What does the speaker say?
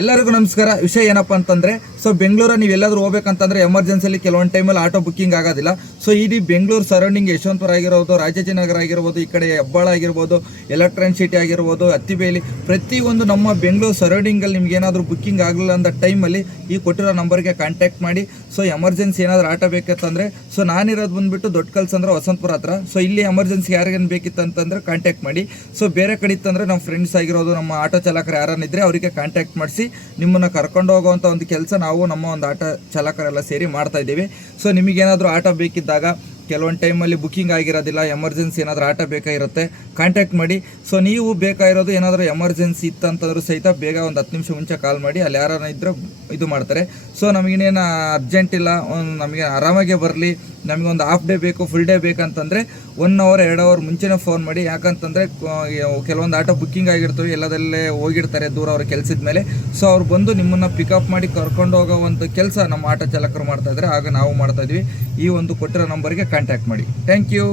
ಎಲ್ಲರಿಗೂ ನಮಸ್ಕಾರ. ವಿಷಯ ಏನಪ್ಪ ಅಂತಂದರೆ, ಬೆಂಗಳೂರು ನೀವು ಎಲ್ಲಾದರೂ ಹೋಗ್ಬೇಕಂತಂದರೆ ಎಮರ್ಜೆನ್ಸಿಲಿ ಕೆಲವೊಂದು ಟೈಮಲ್ಲಿ ಆಟೋ ಬುಕ್ಕಿಂಗ್ ಆಗೋದಿಲ್ಲ. ಇಡೀ ಬೆಂಗಳೂರು ಸರೌಂಡಿಂಗ್ ಯಶವಂತಪುರ ಆಗಿರ್ಬೋದು, ರಾಜಾಜಿನಗರ ಆಗಿರ್ಬೋದು, ಈ ಕಡೆ ಹೆಬ್ಬಾಳ ಆಗಿರ್ಬೋದು, ಎಲೆಕ್ಟ್ರಾನಿಕ್ ಸಿಟಿ ಆಗಿರ್ಬೋದು, ಹತ್ತಿಬೇಲಿ, ಪ್ರತಿಯೊಂದು ನಮ್ಮ ಬೆಂಗಳೂರು ಸರೌಂಡಿಂಗಲ್ಲಿ ನಿಮ್ಗೆ ಏನಾದರೂ ಬುಕ್ಕಿಂಗ್ ಆಗಲಿಲ್ಲ ಅಂತ ಟೈಮಲ್ಲಿ ಈ ಕೊಟ್ಟಿರೋ ನಂಬರ್ಗೆ ಕಾಂಟ್ಯಾಕ್ಟ್ ಮಾಡಿ. ಎಮರ್ಜೆನ್ಸಿ ಏನಾದರೂ ಆಟೋ ಬೇಕಿತ್ತಂದರೆ ನಾನಿರೋದು ಬಂದುಬಿಟ್ಟು ದೊಡ್ಡ ಕಲ್ಸ್ ಅಂದರೆ ವಸಂತಪುರ ಹತ್ರ. ಇಲ್ಲಿ ಎಮರ್ಜೆನ್ಸಿ ಯಾರಿಗೇನು ಬೇಕಿತ್ತಂತಂದರೆ ಕಾಂಟ್ಯಾಕ್ಟ್ ಮಾಡಿ. ಬೇರೆ ಕಡೆ ಇತ್ತಂದರೆ ನಮ್ಮ ಫ್ರೆಂಡ್ಸ್ ಆಗಿರೋದು, ನಮ್ಮ ಆಟೋ ಚಾಲಕರು ಯಾರನ್ನಿದ್ರೆ ಅವರಿಗೆ ಕಾಂಟ್ಯಾಕ್ಟ್ ಮಾಡಿಸಿ ನಿಮ್ಮನ್ನು ಕರ್ಕೊಂಡು ಹೋಗುವಂಥ ಒಂದು ಕೆಲಸ ನಾವು ನಮ್ಮ ಒಂದು ಆಟೋ ಚಾಲಕರೆಲ್ಲ ಸೇರಿ ಮಾಡ್ತಾ ಇದ್ದೀವಿ. ನಿಮಗೇನಾದರೂ ಆಟೋ ಬೇಕಿದ್ದಾಗ ಕೆಲವೊಂದು ಟೈಮಲ್ಲಿ ಬುಕ್ಕಿಂಗ್ ಆಗಿರೋದಿಲ್ಲ, ಎಮರ್ಜೆನ್ಸಿ ಏನಾದರೂ ಆಟೋ ಬೇಕಾಗಿರುತ್ತೆ, ಕಾಂಟ್ಯಾಕ್ಟ್ ಮಾಡಿ. ನೀವು ಬೇಕಾಗಿರೋದು ಏನಾದರೂ ಎಮರ್ಜೆನ್ಸಿ ಇತ್ತಂತಂದ್ರೂ ಸಹಿತ ಬೇಗ ಒಂದು 10 ನಿಮಿಷ ಮುಂಚೆ ಕಾಲ್ ಮಾಡಿ, ಅಲ್ಲಿ ಯಾರು ಇದ್ದರೂ ಇದು ಮಾಡ್ತಾರೆ. ನಮಗೇನೇನು ಅರ್ಜೆಂಟ್ ಇಲ್ಲ, ನಮಗೆ ಆರಾಮಾಗೆ ಬರಲಿ, ನಮಗೊಂದು ಹಾಫ್ ಡೇ ಬೇಕು, ಫುಲ್ ಡೇ ಬೇಕಂತಂದರೆ 1 ಅವರ್ 2 ಅವರ್ ಮುಂಚೆನೇ ಫೋನ್ ಮಾಡಿ. ಯಾಕಂತಂದರೆ ಕೆಲವೊಂದು ಆಟೋ ಬುಕ್ಕಿಂಗ್ ಆಗಿರ್ತವೆ, ಎಲ್ಲದಲ್ಲೇ ಹೋಗಿರ್ತಾರೆ ದೂರ ಅವ್ರ ಕೆಲಸದ ಮೇಲೆ. ಅವ್ರು ಬಂದು ನಿಮ್ಮನ್ನು ಪಿಕಪ್ ಮಾಡಿ ಕರ್ಕೊಂಡು ಹೋಗೋವಂಥ ಕೆಲಸ ನಮ್ಮ ಆಟೋ ಚಾಲಕರು ಮಾಡ್ತಾಯಿದ್ದಾರೆ, ಆಗ ನಾವು ಮಾಡ್ತಾಯಿದ್ವಿ. ಈ ಒಂದು ಕೊಟ್ಟಿರೋ ನಂಬರ್ಗೆ ಕಾಂಟ್ಯಾಕ್ಟ್ ಮಾಡಿ. Thank you.